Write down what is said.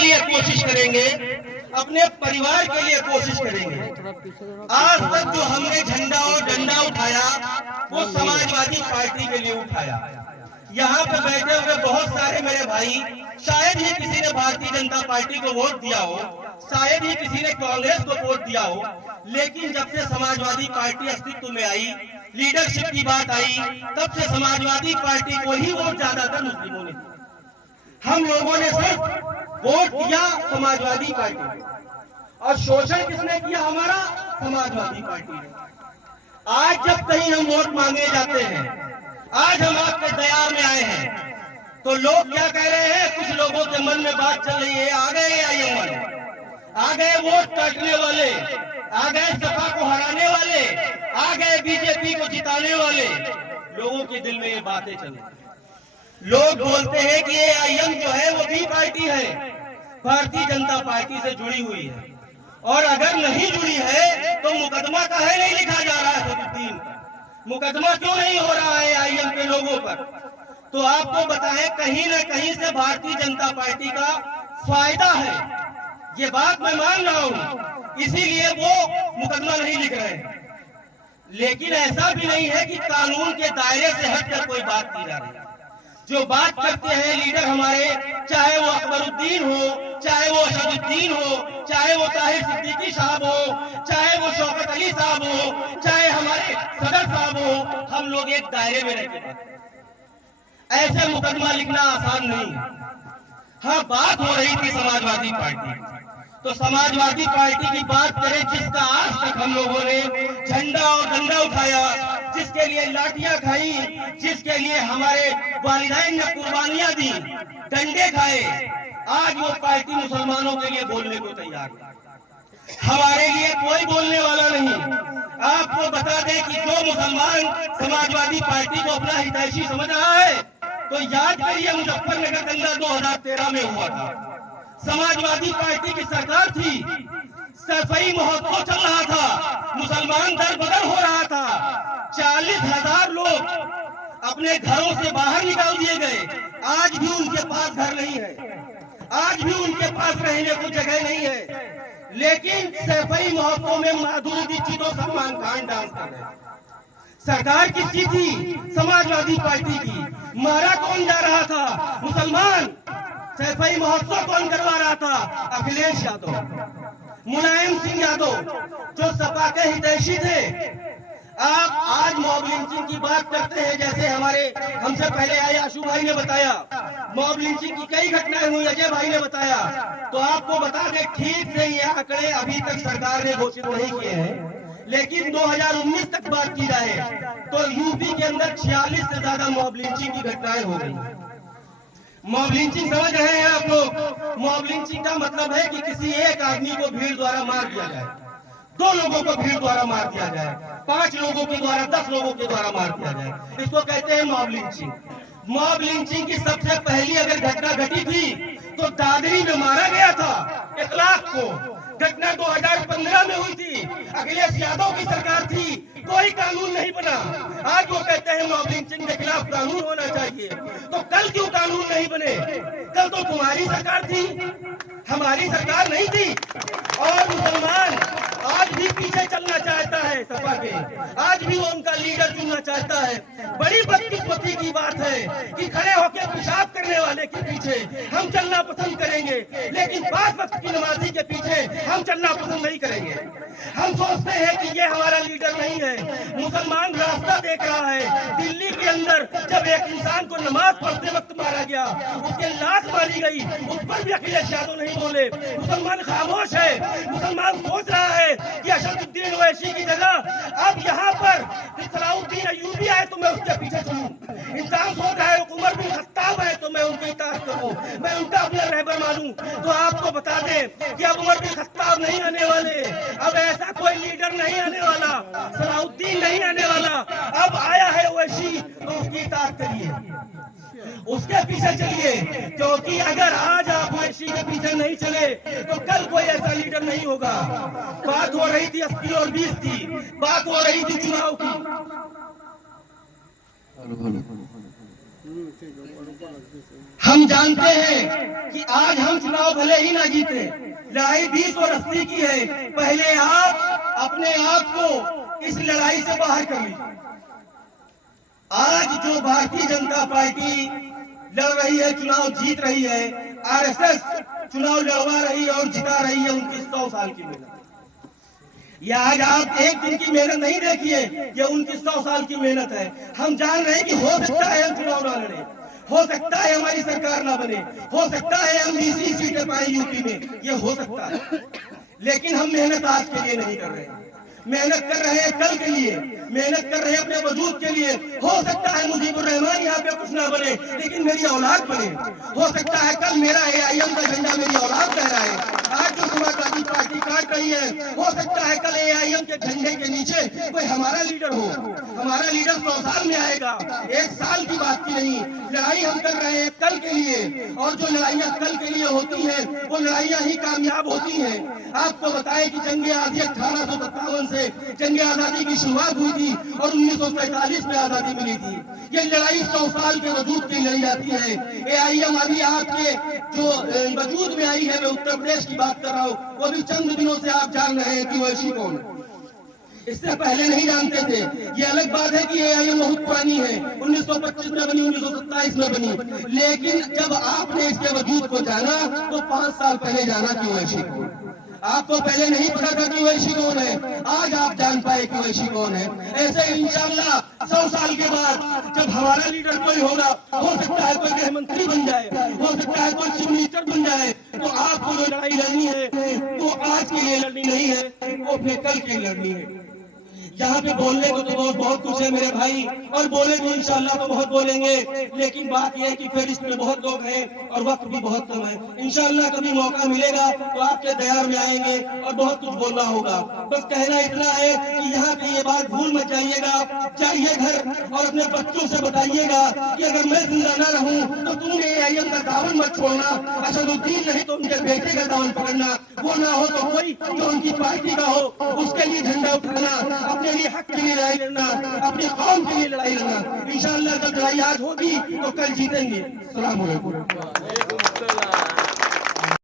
लिए कोशिश करेंगे, अपने परिवार के लिए कोशिश करेंगे। आज तक जो हमने झंडा और डंडा उठाया वो समाजवादी पार्टी के लिए उठाया। यहाँ पे बैठे हुए बहुत सारे मेरे भाई, शायद ही किसी ने भारतीय जनता पार्टी को वोट दिया हो, शायद ही किसी ने कांग्रेस को वोट दिया हो, लेकिन जब से समाजवादी पार्टी अस्तित्व में आई, लीडरशिप की बात आई, तब से समाजवादी पार्टी को ही वोट ज्यादातर मुस्लिमों ने दिया। हम लोगों ने सिर्फ वोट दिया समाजवादी पार्टी, और शोषण किसने किया? हमारा समाजवादी पार्टी ने। आज जब कहीं हम वोट मांगे जाते हैं, आज हम आपके दयार में आए हैं, तो लोग क्या कह रहे हैं? कुछ लोगों के मन में बात चल रही है, आ गए आईएमएल, आ गए वोट काटने वाले, आ गए सपा को हराने वाले, आ गए बीजेपी को जिताने वाले। लोगों के दिल में ये बातें चल रही। लोग बोलते हैं कि ये आईएम जो है वो भी पार्टी है, भारतीय जनता पार्टी से जुड़ी हुई है, और अगर नहीं जुड़ी है तो मुकदमा काहे नहीं लिखा जा रहा है? सदुद्दीन का मुकदमा क्यों नहीं हो रहा है आईएम के लोगों पर? तो आपको बताएं, कहीं न कहीं से भारतीय जनता पार्टी का फायदा है, ये बात मैं मान रहा हूं, इसीलिए वो मुकदमा नहीं लिख रहे हैं। लेकिन ऐसा भी नहीं है कि कानून के दायरे से हटकर कोई बात की जा रही है। जो बात करते हैं लीडर हमारे, चाहे वो अकबरुद्दीन हो, चाहे वो असदुद्दीन हो, चाहे वो ताहिर सिद्दीकी साहब हो, चाहे वो शौकत अली साहब हो, चाहे हमारे सदर साहब हो, हम लोग एक दायरे में रहते हैं। ऐसे मुकदमा लिखना आसान नहीं है। हाँ, बात हो रही थी समाजवादी पार्टी, तो समाजवादी पार्टी की बात करें, जिसका आज तक हम लोगों ने झंडा और डंडा उठाया, जिसके लिए लाठियां खाई, जिसके लिए हमारे वालिदैन ने कुर्बानियां दी, डंडे खाए, आज वो पार्टी मुसलमानों के लिए बोलने को तैयार है। हमारे लिए कोई बोलने वाला नहीं। आपको बता दें कि जो मुसलमान समाजवादी पार्टी को अपना हितैषी समझ रहा है, तो याद करिए मुजफ्फरनगर दंगा 2013 में हुआ था। समाजवादी पार्टी की सरकार थी, सफाई महोत्सव चल रहा था, मुसलमान दर बदर हो रहा था, 40,000 लोग अपने घरों से बाहर निकाल दिए गए। आज भी उनके पास घर नहीं है, आज भी उनके पास रहने को जगह नहीं है, लेकिन सफाई महोत्सव में माधुरी दीक्षित और सलमान खान डांस कर रहे हैं। सरकार किसकी थी? समाजवादी पार्टी की। मारा कौन जा रहा था? मुसलमान। सफाई महोत्सव कौन करवा रहा था? अखिलेश यादव, मुलायम सिंह यादव, जो सपा के हितैषी थे। आप आज मॉब लिंचिंग की बात करते हैं, जैसे हमारे हमसे पहले आए आशु भाई ने बताया, मॉब लिंचिंग की कई घटनाएं हुई, अजय भाई ने बताया। तो आपको बता दें, ठीक से ये आंकड़े अभी तक सरकार ने घोषित नहीं किए हैं, लेकिन 2019 तक बात की जाए तो यूपी के अंदर 46 से ज्यादा मॉब लिंचिंग की घटनाएं हो गई। मॉब लिंचिंग समझ रहे हैं आप लोग? मॉब लिंचिंग का मतलब है कि किसी एक आदमी को भीड़ द्वारा मार दिया जाए, 2 लोगों को भीड़ द्वारा मार दिया जाए, 5 लोगों के द्वारा, 10 लोगों के द्वारा मार दिया जाए, इसको कहते हैं मॉब लिंचिंग। मॉब लिंचिंग की सबसे पहली अगर घटना घटी थी तो दादरी में मारा गया था 1 लाख को। घटना 2015 में हुई थी, अखिलेश यादव की सरकार थी, कोई कानून नहीं बना। आज वो कहते हैं मॉब लिंचिंग के खिलाफ कानून होना चाहिए। तो कल क्यों कानून नहीं बने? कल तो तुम्हारी सरकार थी, हमारी सरकार नहीं थी। और मुसलमान आज भी पीछे चलना चाहता है सपा के, आज भी वो उनका लीडर चुनना चाहता है। बड़ी बदकिस्मती की बात है कि खड़े होकर पेशाब करने वाले के पीछे हम चलना पसंद करेंगे, लेकिन 5 वक्त की नमाजी के पीछे हम चलना पसंद नहीं करेंगे। हम सोचते हैं कि ये हमारा लीडर नहीं है। मुसलमान रास्ता देख रहा है। दिल्ली के अंदर जब एक इंसान को नमाज पढ़ते वक्त मारा गया, उसके लात मारी गई, उस पर भी अखिलेश यादव नहीं बोले। मुसलमान खामोश है। मुसलमान सोच रहा है कि असदुद्दीन ओवैसी की जगह अब यहाँ पर सलाउद्दीन अय्यूबी आए तो मैं उसके पीछे चलूं। इंसान सोच रहा है उमर बिन खत्ताब है तो मैं उनकी इताअत करूं, मैं उनका अपना रहबर मानूं। तो आपको बता दें कि अब उमर बिन खत्ताब नहीं आने वाले, अब ऐसा कोई लीडर नहीं आने वाला, सलाउद्दीन नहीं आने वाला। अब आया है ओवैसी तो उसकी इताअत करिए, उसके पीछे चलिए, क्योंकि अगर आज आप ओवैसी के पीछे नहीं चले तो कल कोई ऐसा लीडर नहीं होगा। बात हो रही थी 80 और 20 की, बात हो रही थी चुनाव की। हम जानते हैं कि आज हम चुनाव भले ही ना जीते, लड़ाई 20 और 80 की है। पहले आप अपने आप को इस लड़ाई से बाहर कर लीजिए। आज जो भारतीय जनता पार्टी लड़ रही है, चुनाव जीत रही है, आरएसएस चुनाव लड़वा रही है और जिता रही है उनकी 100 साल की मेहनत। ये आज आप एक दिन की मेहनत नहीं देखिए, ये उनकी 100 साल की मेहनत है। हम जान रहे हैं कि हो सकता है हम चुनाव ना लड़े, हो सकता है हमारी सरकार ना बने, हो सकता है हम 20 सीटें पाए यूपी में, ये हो सकता है। लेकिन हम मेहनत आज के लिए नहीं कर रहे हैं, मेहनत कर रहे हैं कल के लिए, मेहनत कर रहे हैं अपने वजूद के लिए। हो सकता है मुजीबुर रहमान यहाँ पे कुछ ना बने, लेकिन मेरी औलाद बने। हो सकता है कल मेरा AIM का झंडा मेरी औलाद लहराए। आज जो समाजवादी पार्टी काट रही है, हो सकता है कल AIM के झंडे के नीचे कोई हमारा लीडर हो। हमारा लीडर 100 साल में आएगा, 1 साल की बात की नहीं। लड़ाई हम कर रहे हैं कल के लिए, और जो लड़ाइयाँ कल के लिए होती हैं वो लड़ाइयाँ ही कामयाब होती हैं। आपको बताएं कि जंग आज़ादी 1857 से जंग आजादी की शुरुआत हुई थी और 1947 में आजादी मिली थी। ये लड़ाई 100 साल के वजूद की लड़ी जाती है। AIM अभी आपके जो वजूद में आई है, मैं उत्तर प्रदेश की बात कर रहा हूँ, वो अभी चंद दिनों से आप जान रहे हैं कि वैशी कौन है। इससे पहले नहीं जानते थे। ये अलग बात है कि AIM बहुत पुरानी है, 1925 में बनी, 1927 में बनी, लेकिन जब आपने इसके वजूद को जाना तो 5 साल पहले जाना कि वैशी कौन। आपको पहले नहीं पता था कि वैशी कौन है, आज आप जान पाए कि वैशी कौन है। ऐसे इंशाअल्लाह 100 साल के बाद जब हमारा लीडर कोई होगा, हो सकता है कोई गृह मंत्री बन जाए, हो सकता है कोई चीफ मिनिस्टर बन जाए, तो आपको जो लड़ाई लड़नी है वो आज के लिए लड़नी नहीं है, वो अपने कल के लिए लड़नी है। यहाँ पे बोलने को तो बहुत कुछ है मेरे भाई, और बोले तो इंशाअल्लाह तो बहुत बोलेंगे, लेकिन बात यह है कि फेरिस्त में बहुत लोग हैं और वक्त भी बहुत कम है। इंशाअल्लाह कभी मौका मिलेगा तो आपके दयार में आएंगे और बहुत कुछ बोलना होगा। बस कहना इतना है कि यहाँ पे ये बात भूल मत जाइएगा, जाइए घर और अपने बच्चों से बताइएगा कि अगर मैं जिंदा ना रहूं तो तुम AIM का दामन मत छोड़ना, असदुद्दीन नहीं तो उनके बेटे का दामन पकड़ना, वो ना हो तो कोई जो उनकी पार्टी का हो उसके लिए झंडा उठाना, अपने लिए हक के लिए लड़ाई लड़ना, अपनी कौम के लिए लड़ाई लड़ना। इंशाअल्लाह जब लड़ाई आज होगी तो कल जीतेंगे। अस्सलाम वालेकुम।